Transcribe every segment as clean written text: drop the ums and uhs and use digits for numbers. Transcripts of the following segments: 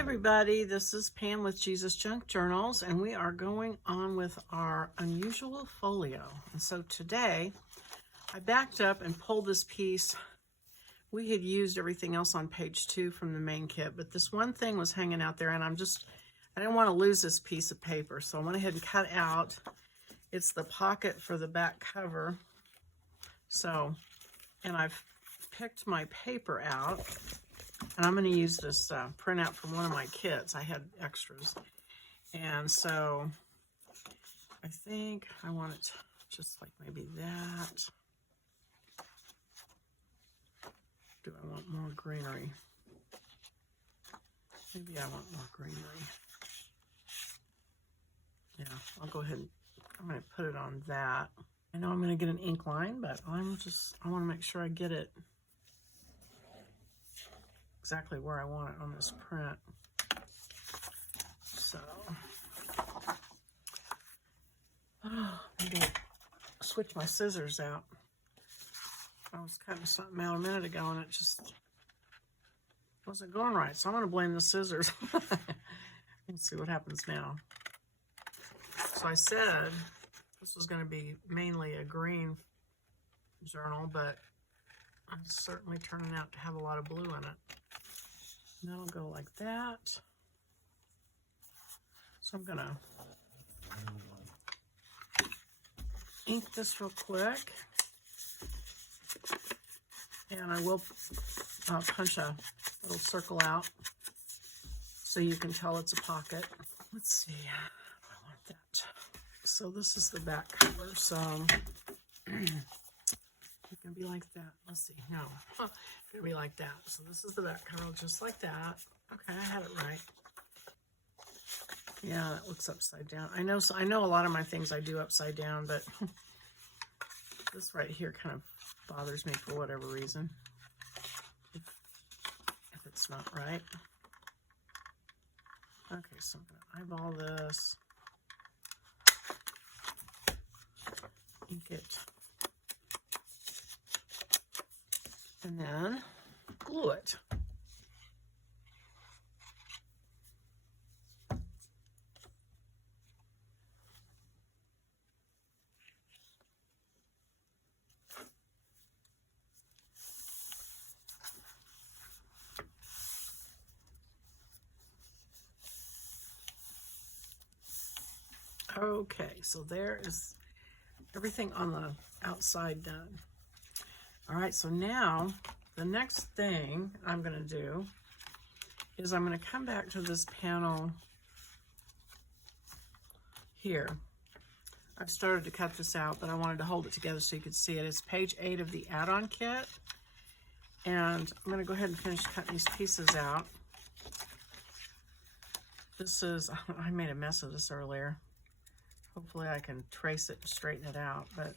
everybody, this is Pam with Jesus Junk Journals, and we are going on with our unusual folio. And so today I backed up and pulled this piece. We had used everything else on page 2 from the main kit, but this one thing was hanging out there, and I didn't want to lose this piece of paper, so I went ahead and cut out. It's the pocket for the back cover. So, and I've picked my paper out. And I'm going to use this printout from one of my kits. I had extras. And so I think I want it just like maybe that. Do I want more greenery? Maybe I want more greenery. Yeah, I'll go ahead and I'm going to put it on that. I know I'm going to get an ink line, but I want to make sure I get it exactly where I want it on this print. So, maybe I'll switch my scissors out. I was cutting something out a minute ago and it just wasn't going right. So I'm going to blame the scissors. Let's see what happens now. So I said this was going to be mainly a green journal, but it's certainly turning out to have a lot of blue in it. And that'll go like that. So I'm gonna ink this real quick. And I will punch a little circle out so you can tell it's a pocket. Let's see, I want that. So this is the back cover, so it's gonna be like that. Let's see, no. It's gonna be like that. So this is the back cover, just like that. Okay, I had it right. Yeah, it looks upside down. I know a lot of my things I do upside down, but this right here kind of bothers me for whatever reason. If it's not right. Okay, so I'm gonna eyeball this. Ink it. And then glue it. Okay, so there is everything on the outside done. All right, so now the next thing I'm going to do is I'm going to come back to this panel here. I've started to cut this out, but I wanted to hold it together so you could see it. It's page 8 of the add-on kit. And I'm going to go ahead and finish cutting these pieces out. This is, I made a mess of this earlier. Hopefully I can trace it and straighten it out, but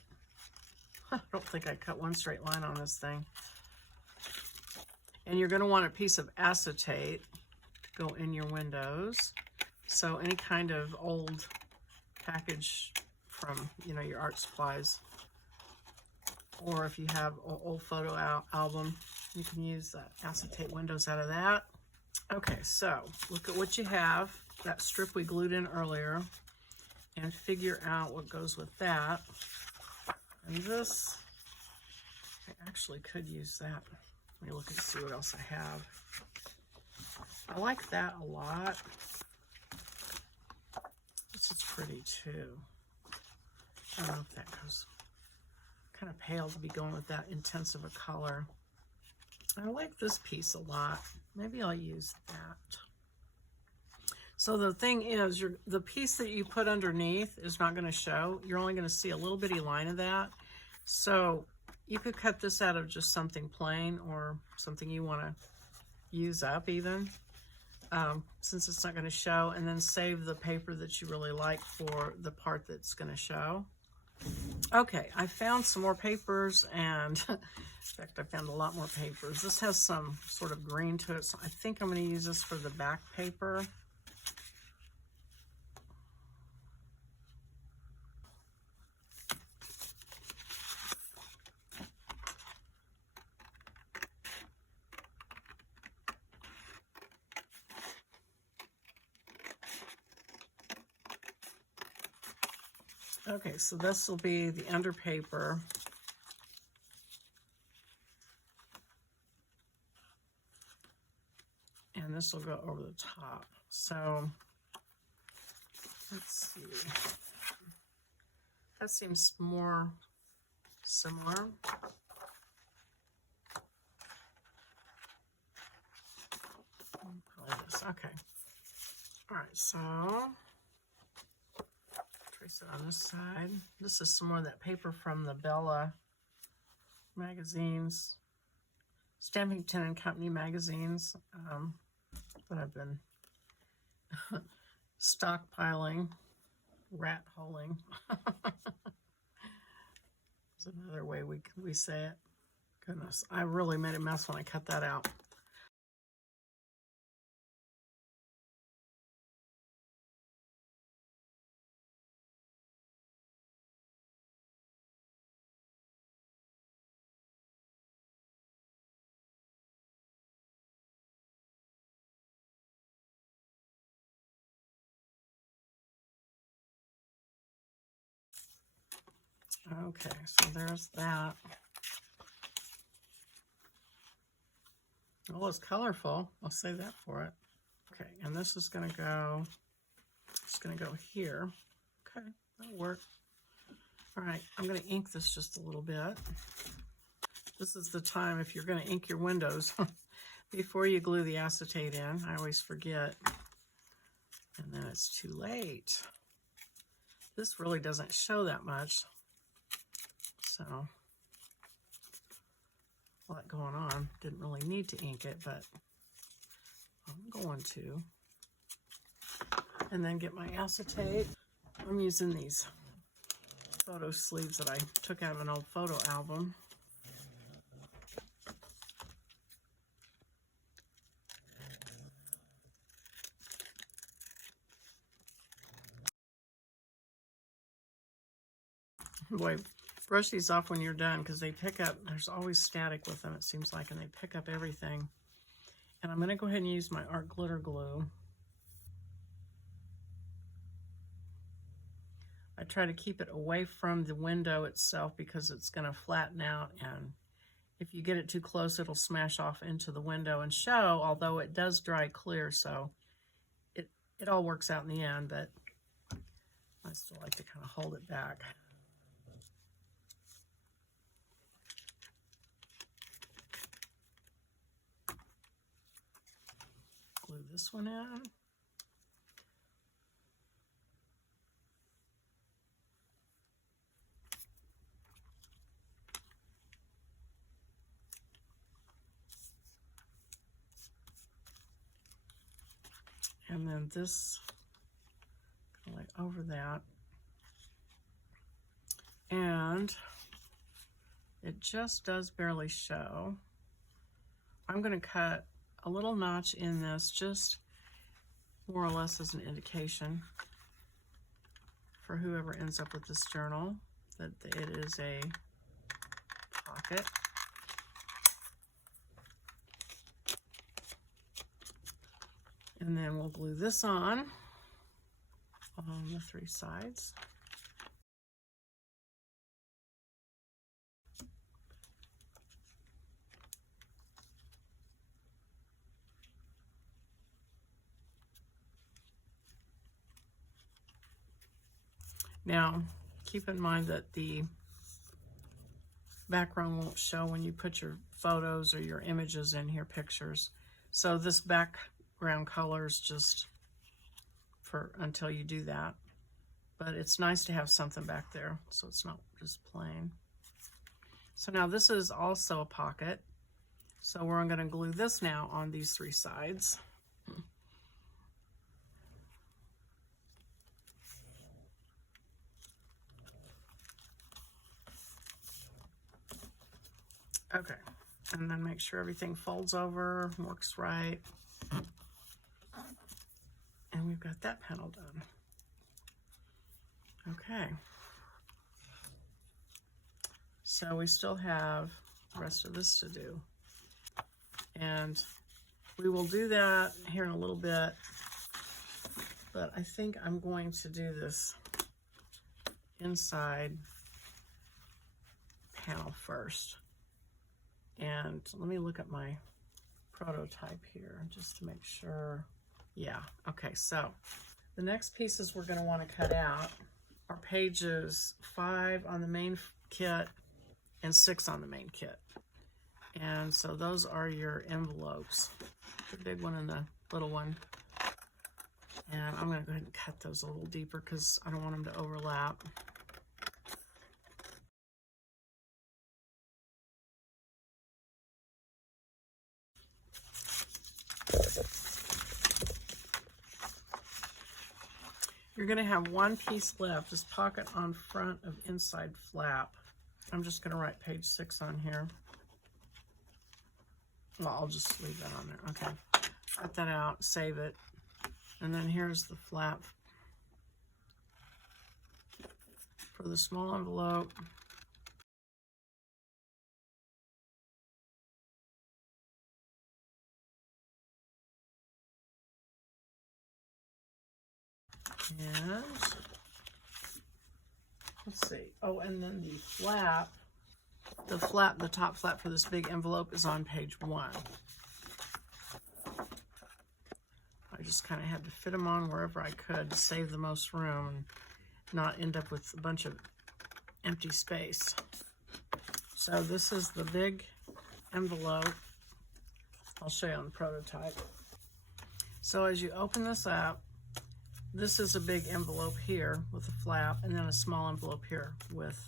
I don't think I cut one straight line on this thing. And you're going to want a piece of acetate to go in your windows. So any kind of old package from, you know, your art supplies, or if you have an old photo album, you can use that acetate windows out of that. Okay, so look at what you have. That strip we glued in earlier, and figure out what goes with that. And this, I actually could use that. Let me look and see what else I have. I like that a lot. This is pretty too. I don't know if that goes kind of pale to be going with that intense of a color. I like this piece a lot. Maybe I'll use that. So the thing is, the piece that you put underneath is not going to show. You're only going to see a little bitty line of that. So you could cut this out of just something plain or something you want to use up even, since it's not going to show, and then save the paper that you really like for the part that's going to show. Okay, I found some more papers, and in fact, I found a lot more papers. This has some sort of green to it, so I think I'm going to use this for the back paper. Okay, so this will be the under paper. And this will go over the top. So let's see. That seems more similar. Probably this. Okay. All right, so trace it on this side. This is some more of that paper from the Bella magazines, Stampington and Company magazines that I've been stockpiling, rat holing. That's another way we say it. Goodness, I really made a mess when I cut that out. Okay, so there's that. Oh, it's colorful. I'll say that for it. Okay, and this is going to go, it's going to go here. Okay, that'll work. All right, I'm going to ink this just a little bit. This is the time if you're going to ink your windows before you glue the acetate in. I always forget. And then it's too late. This really doesn't show that much. So, a lot going on. Didn't really need to ink it, but I'm going to. And then get my acetate. I'm using these photo sleeves that I took out of an old photo album. Boy, brush these off when you're done because they pick up, there's always static with them, it seems like, and they pick up everything. And I'm going to go ahead and use my art glitter glue. I try to keep it away from the window itself because it's going to flatten out, and if you get it too close, it'll smash off into the window and show, although it does dry clear, so it all works out in the end, but I still like to kind of hold it back. Glue this one in. And then this, kind of like over that. And it just does barely show. I'm going to cut a little notch in this, just more or less as an indication for whoever ends up with this journal that it is a pocket. And then we'll glue this on the three sides. Now, keep in mind that the background won't show when you put your photos or your images in here, pictures. So this background color is just for until you do that. But it's nice to have something back there so it's not just plain. So now this is also a pocket. So we're going to glue this now on these three sides. Okay, and then make sure everything folds over, works right. And we've got that panel done. Okay. So we still have the rest of this to do. And we will do that here in a little bit. But I think I'm going to do this inside panel first. And let me look at my prototype here just to make sure. Yeah, okay, so the next pieces we're going to want to cut out are pages 5 on the main kit and 6 on the main kit. And so those are your envelopes, the big one and the little one. And I'm going to go ahead and cut those a little deeper because I don't want them to overlap. You're going to have one piece left, this pocket on front of inside flap. I'm just going to write page 6 on here. Well, I'll just leave that on there. Okay. Cut that out, save it. And then here's the flap for the small envelope. And let's see. Oh, and then the flap, the top flap for this big envelope is on page 1. I just kind of had to fit them on wherever I could to save the most room and not end up with a bunch of empty space. So this is the big envelope. I'll show you on the prototype. So as you open this up, this is a big envelope here with a flap, and then a small envelope here with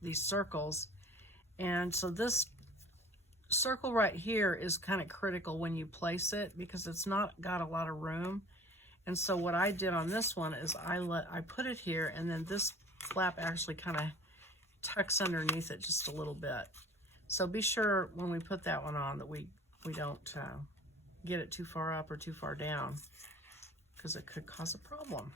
these circles. And so this circle right here is kind of critical when you place it because it's not got a lot of room. And so what I did on this one is I put it here, and then this flap actually kind of tucks underneath it just a little bit. So be sure when we put that one on that we don't get it too far up or too far down, because it could cause a problem.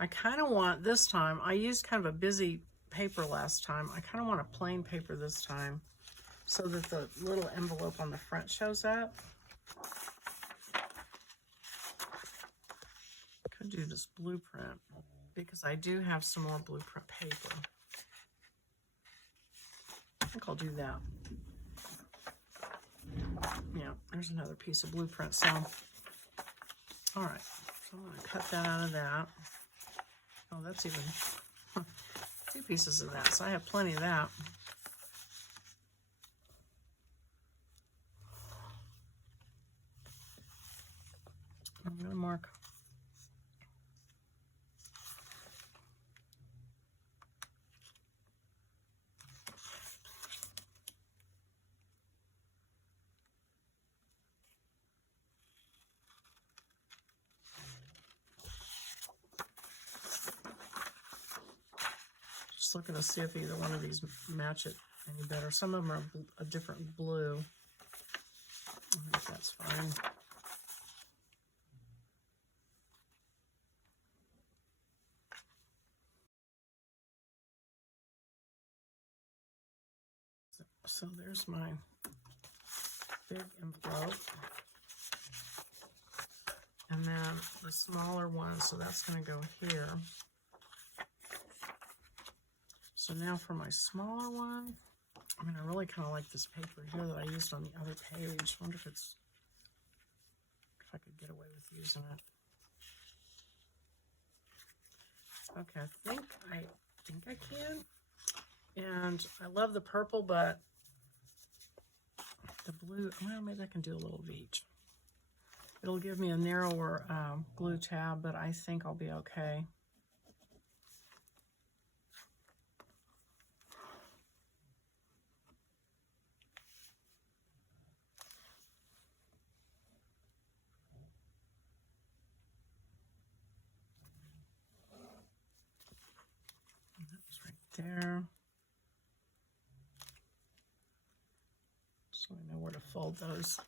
I kind of want, this time, I used kind of a busy paper last time. I kind of want a plain paper this time so that the little envelope on the front shows up. Could do this blueprint because I do have some more blueprint paper. I think I'll do that. Yeah, there's another piece of blueprint. So, all right. So I'm going to cut that out of that. Oh, that's even 2 pieces of that. So I have plenty of that. I'm going to mark. Just looking to see if either one of these match it any better. Some of them are a different blue. I think that's fine. So there's my big envelope. And then the smaller one, so that's going to go here. So now for my smaller one, I mean, I really kind of like this paper here that I used on the other page. I wonder if I could get away with using it. Okay, I think I can. And I love the purple, but the blue, well, maybe I can do a little of each. It'll give me a narrower glue tab, but I think I'll be okay. That's right there. So I know where to fold those.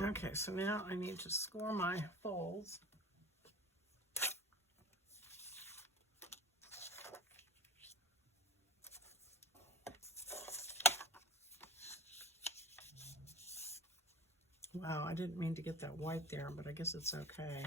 Okay, so now I need to score my folds. Wow, I didn't mean to get that white there, but I guess it's okay.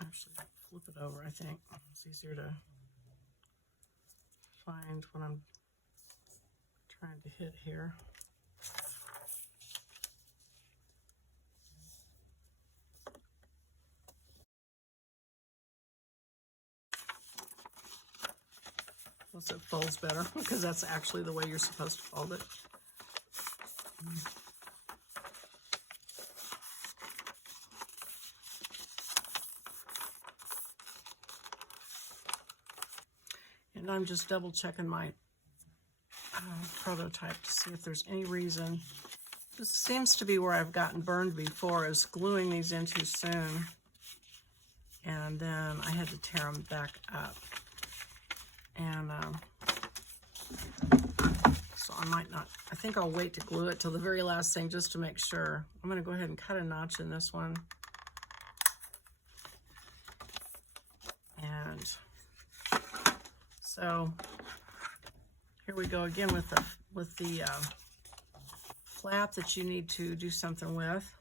Actually, flip it over, I think. It's easier to find what I'm trying to hit here. Plus it folds better because that's actually the way you're supposed to fold it. And I'm just double checking my prototype to see if there's any reason. This seems to be where I've gotten burned before, is gluing these in too soon. And then I had to tear them back up. And so I might not, I think I'll wait to glue it till the very last thing just to make sure. I'm gonna go ahead and cut a notch in this one. And so here we go again with the flap that you need to do something with.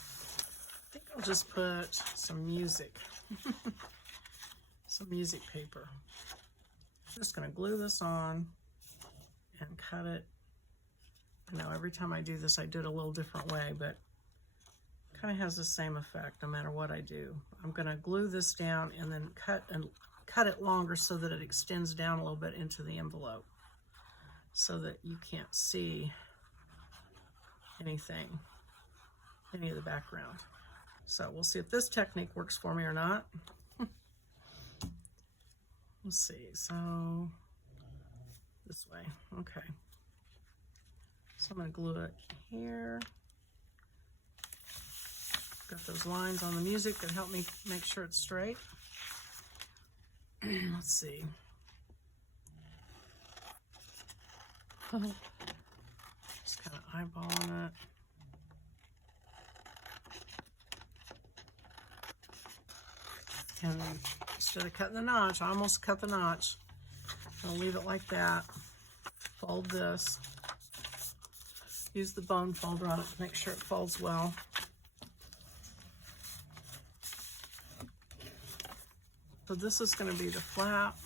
I think I'll just put some music, some music paper. I'm just going to glue this on and cut it. I know every time I do this, I do it a little different way, but it kind of has the same effect no matter what I do. I'm going to glue this down and then cut it longer so that it extends down a little bit into the envelope so that you can't see anything, any of the background. So we'll see if this technique works for me or not. Let's see, so this way, okay. So I'm gonna glue it here. Got those lines on the music that help me make sure it's straight. Let's see. Just kind of eyeballing it. And instead of cutting the notch, I almost cut the notch. I'll leave it like that. Fold this. Use the bone folder on it to make sure it folds well. So this is going to be the flap,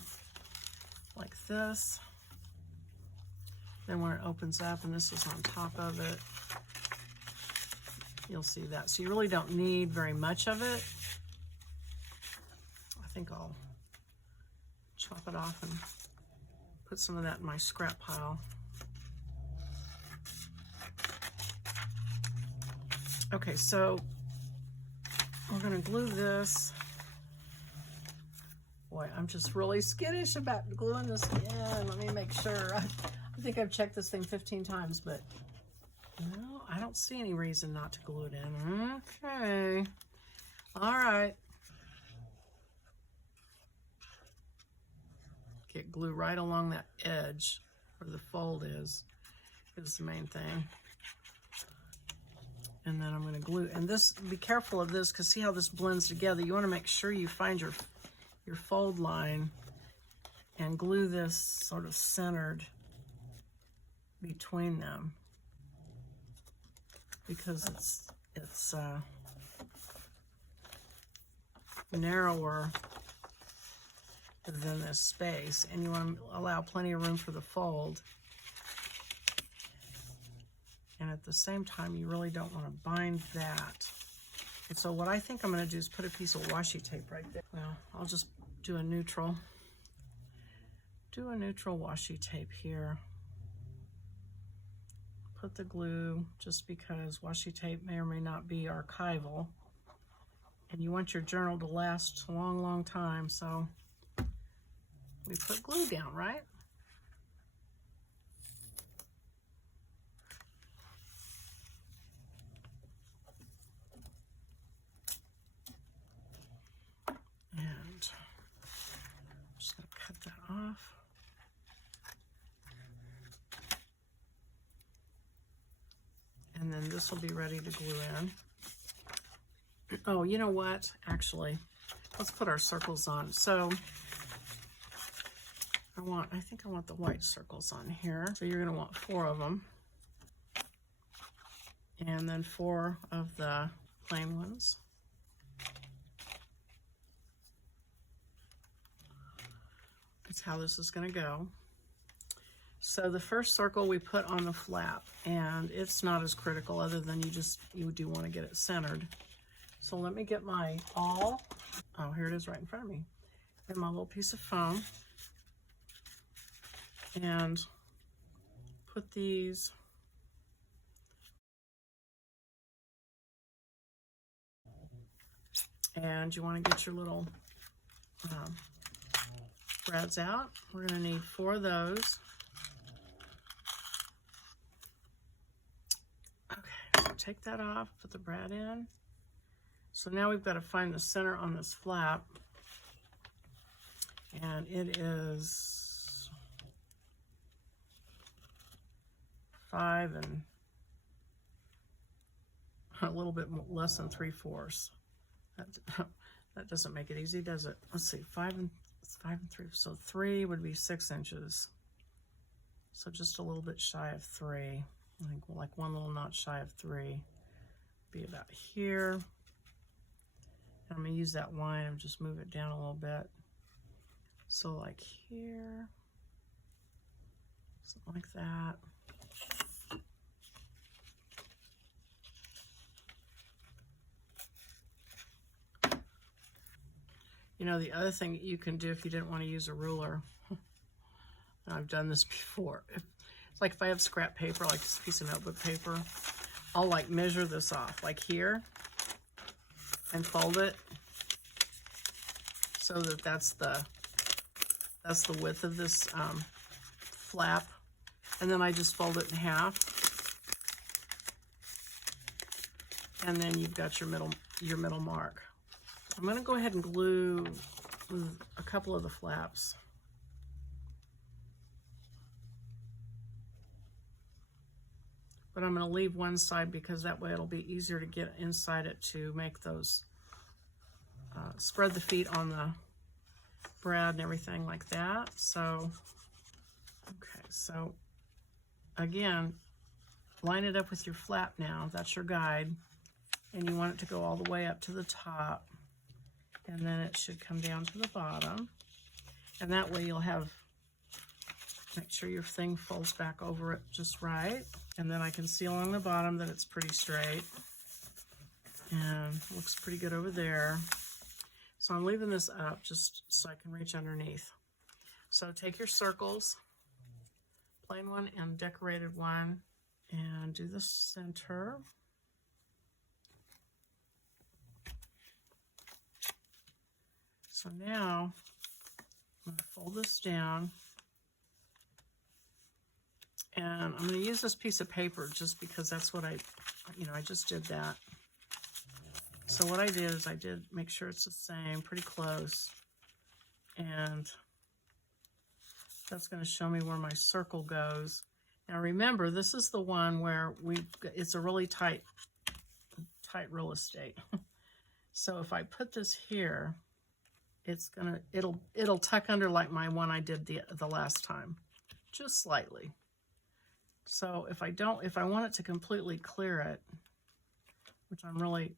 like this. Then when it opens up and this is on top of it, you'll see that. So you really don't need very much of it. I think I'll chop it off and put some of that in my scrap pile. Okay, so we're going to glue this. Boy, I'm just really skittish about gluing this in. Let me make sure. I think I've checked this thing 15 times, but no, I don't see any reason not to glue it in. Okay. All right. Get glue right along that edge where the fold is the main thing. And then I'm going to glue, and this, be careful of this because see how this blends together. You want to make sure you find your fold line and glue this sort of centered between them because it's narrower than this space, and you want to allow plenty of room for the fold. And at the same time, you really don't want to bind that. And so what I think I'm going to do is put a piece of washi tape right there. Well, I'll just do a neutral washi tape here. Put the glue, just because washi tape may or may not be archival. And you want your journal to last a long, long time, so we put glue down, right? And I'm just going to cut that off. And then this will be ready to glue in. Oh, you know what? Actually, let's put our circles on. So I think I want the white circles on here. So you're going to want 4 of them. And then 4 of the plain ones. That's how this is going to go. So the first circle we put on the flap, and it's not as critical other than you do want to get it centered. So let me get my awl. Oh, here it is right in front of me. And my little piece of foam. And put these and you want to get your little brads out. We're going to need 4 of those. Okay, so take that off, put the brad in. So now we've got to find the center on this flap, and it is 5 and a little bit less than 3/4. That doesn't make it easy, does it? Let's see, 5 and 3. So 3 would be 6 inches. So just a little bit shy of 3. I think like 1 little notch shy of 3. Be about here. And I'm going to use that line and just move it down a little bit. So like here, something like that. You know, the other thing you can do if you didn't want to use a ruler, I've done this before. It's like if I have scrap paper, like this piece of notebook paper, I'll like measure this off, like here, and fold it so that that's the width of this flap, and then I just fold it in half, and then you've got your middle mark. I'm going to go ahead and glue a couple of the flaps. But I'm going to leave one side because that way it'll be easier to get inside it to make those, spread the feet on the brad and everything like that. So, okay, so again, line it up with your flap now. That's your guide. And you want it to go all the way up to the top. And then it should come down to the bottom. And that way you'll have, make sure your thing folds back over it just right. And then I can see along the bottom that it's pretty straight. And looks pretty good over there. So I'm leaving this up just so I can reach underneath. So take your circles, plain one and decorated one, and do the center. So now I'm going to fold this down, and I'm going to use this piece of paper just because that's what I just did that. So what I did is I did make sure it's the same, pretty close, and that's going to show me where my circle goes. Now remember, this is the one where it's a really tight real estate. So if I put this here, it'll tuck under like my one I did the last time, just slightly. So if I want it to completely clear it, which I'm really,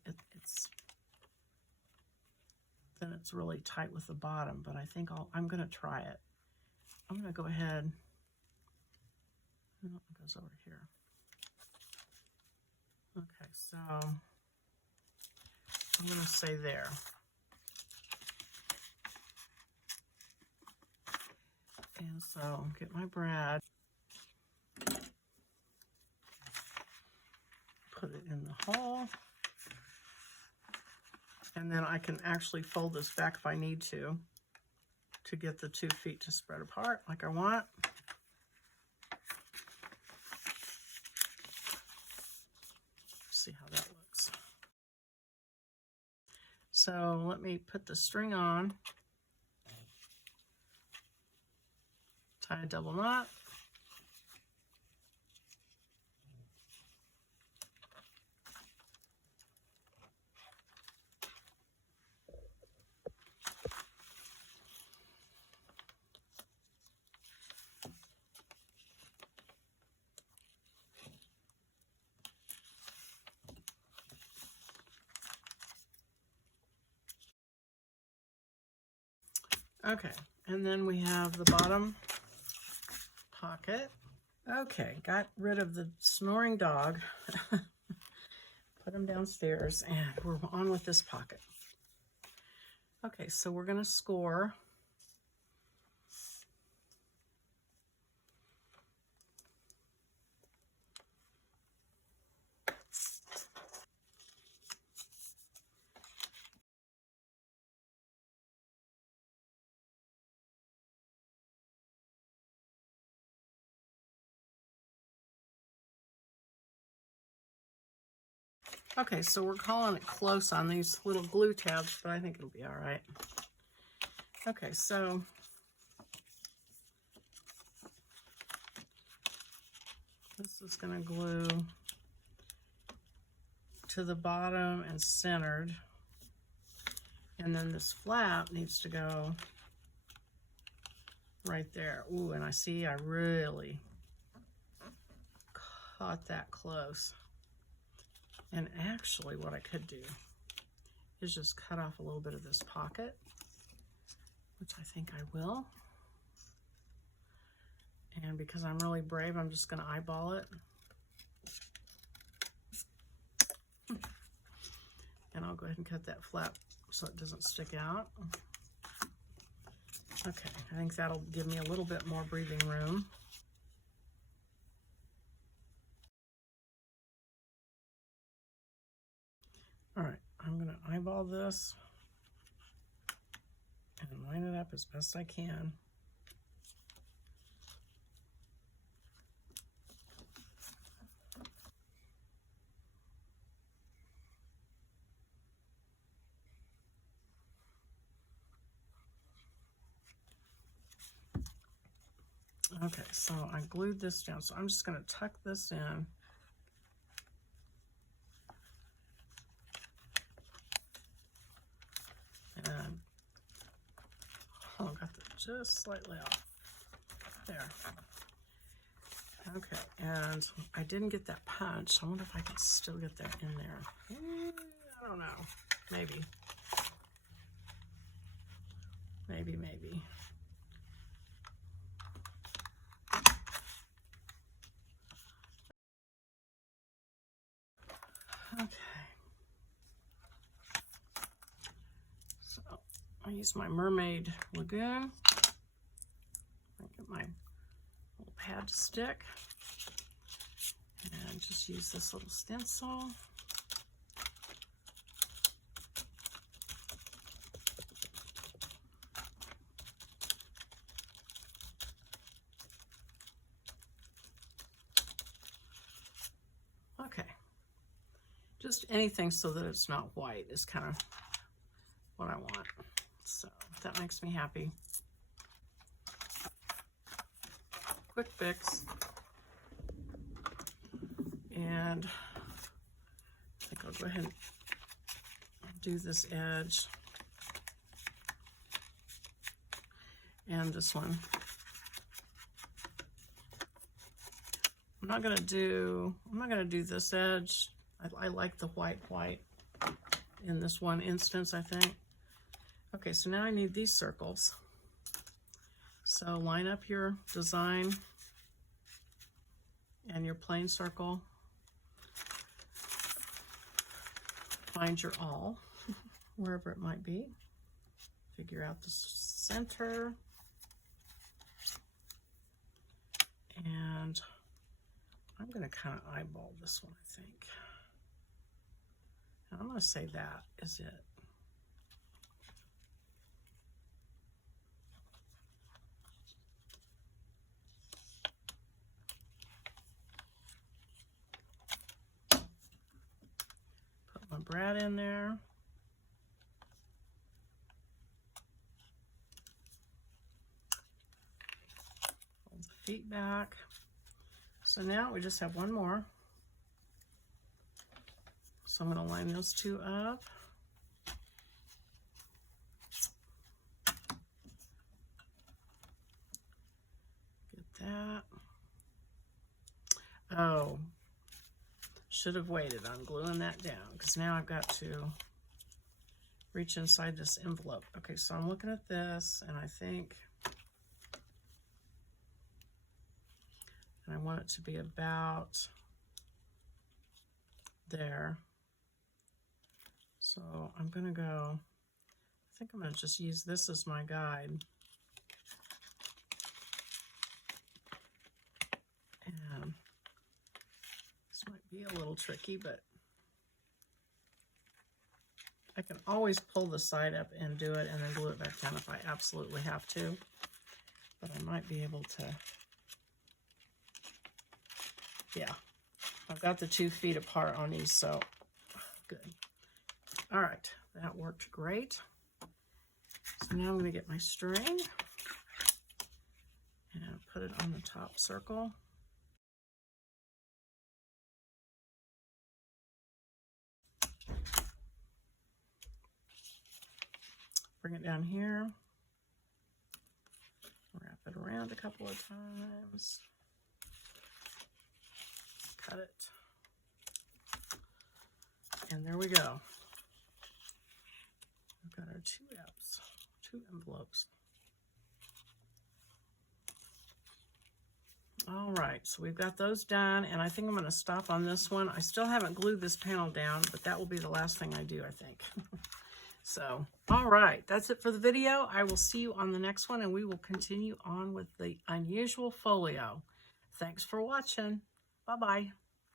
then it's really tight with the bottom, but I think I'm going to try it. I'm going to go ahead, it goes over here. Okay, so I'm going to say there. And so get my brad, put it in the hole, and then I can actually fold this back if I need to get the 2 feet to spread apart like I want. See how that looks. So let me put the string on, tie a double knot, Okay, and then we have the bottom pocket. Okay, got rid of the snoring dog. Put him downstairs, and we're on with this pocket. Okay, so we're gonna score. Okay, so we're calling it close on these little glue tabs, but I think it'll be all right. Okay, so this is going to glue to the bottom and centered. And then this flap needs to go right there. Ooh, and I see I really caught that close. And actually what I could do is just cut off a little bit of this pocket, which I think I will. And because I'm really brave, I'm just going to eyeball it. And I'll go ahead and cut that flap so it doesn't stick out. Okay, I think that'll give me a little bit more breathing room. All right, I'm going to eyeball this and line it up as best I can. Okay, so I glued this down, so I'm just going to tuck this in. And oh, got that just slightly off. There. Okay, and I didn't get that punch. I wonder if I can still get that in there. I don't know. Maybe. Maybe. Okay. So I use my Mermaid Lagoon. I get my little pad to stick. And just use this little stencil. Okay. Just anything so that it's not white is kind of what I want. So that makes me happy. Quick fix. And I think I'll go ahead and do this edge and this one. I'm not gonna do this edge. I like the white in this one instance, I think. Okay, so now I need these circles. So line up your design and your plain circle. Find your all, wherever it might be. Figure out the center. And I'm going to kind of eyeball this one, I think. And I'm going to say that is it. Put my brad in there. Fold the feet back. So now we just have one more. So I'm going to line those two up. Get that. Oh, should have waited on gluing that down because now I've got to reach inside this envelope. Okay, so I'm looking at this, and I think, and I want it to be about there. So I'm going to go, I think I'm going to just use this as my guide. And this might be a little tricky, but I can always pull the side up and do it and then glue it back down if I absolutely have to. But I might be able to, yeah. I've got the 2 feet apart on these, so good. All right, that worked great. So now I'm going to get my string and put it on the top circle. Bring it down here. Wrap it around a couple of times. Cut it. And there we go. We've got our 2 apps, 2 envelopes. All right, so we've got those done, and I think I'm going to stop on this one. I still haven't glued this panel down, but that will be the last thing I do, I think. So, all right, that's it for the video. I will see you on the next one, and we will continue on with the unusual folio. Thanks for watching. Bye-bye.